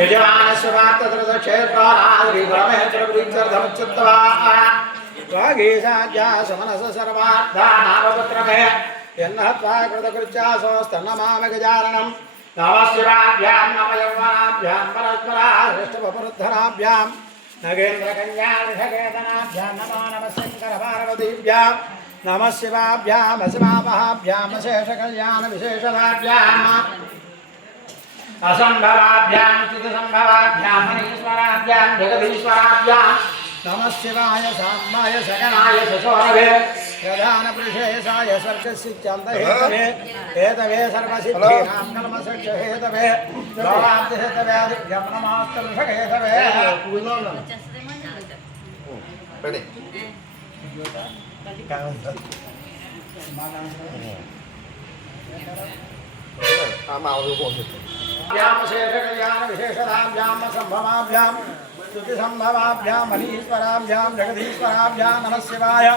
यजमानस्य वार्तद्रदक्षेत्रादिपरमेश्वरप्रीत्यर्थमुच्युत्वा वागीशाद्या समनस सर्वार्थानामपुत्रमे यन्नहत्वा कृतकृत्यासोस्तन्नमामि गजाननम् नमः शिवाभ्यां नमः यौवनाभ्यां परस्पराधृष्टवपुरुद्धराभ्यां नगेन्द्रकन्या वृषकेतनाभ्यां नमो नमः शङ्करपार्वतीभ्यां नमः शिवाभ्यां अशिवामहाभ्यां अशेषकल्याणविशेषदाभ्याम् असंभवाभ्यां चित्संभवाभ्यां मनीश्वराभ्यां जगदीश्वराभ्यां नमः शिवाय साम्बाय सगनाय सशोरभे प्रधानपुरुषेशाय स्वर्गस्यन्तहेतवे हेतवे सर्वसिद्धीनां कर्मसक्षहेतवे लोकाब्धिहेतवे दिव्यं नमोऽस्तु वृषकेतवे शेषकल्याणविशेषदाभ्यां संभवाभ्यां स्तुतिसंभवाभ्यां मनीश्वराभ्यां जगदीश्वराभ्यां नमः शिवाय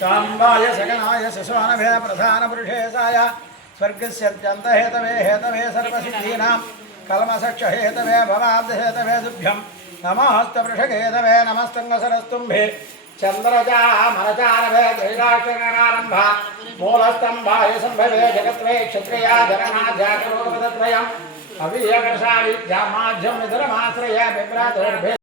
साम्बाय सगनाय शशोनभे प्रधानपुरुषेशाय स्वर्गस्यत्यन्तहेतवे हेतवे सर्वसिद्धीनां कल्मषक्षहेतवे भवाब्धहेतवे तुभ्यं नमोऽस्तु वृषकेतवे नमस्तुङ्गसरस्तुम्भे चन्द्रजामरचारभे दैराक्षरारम्भ मूलस्तम्भाय सम्भवे जगत्वे क्षत्रिया जगन्नाथ्याकरोपदत्रयम् अभियकर्षाविद्यामाध्यं निधनमाश्रय बिभ्रातोर्भे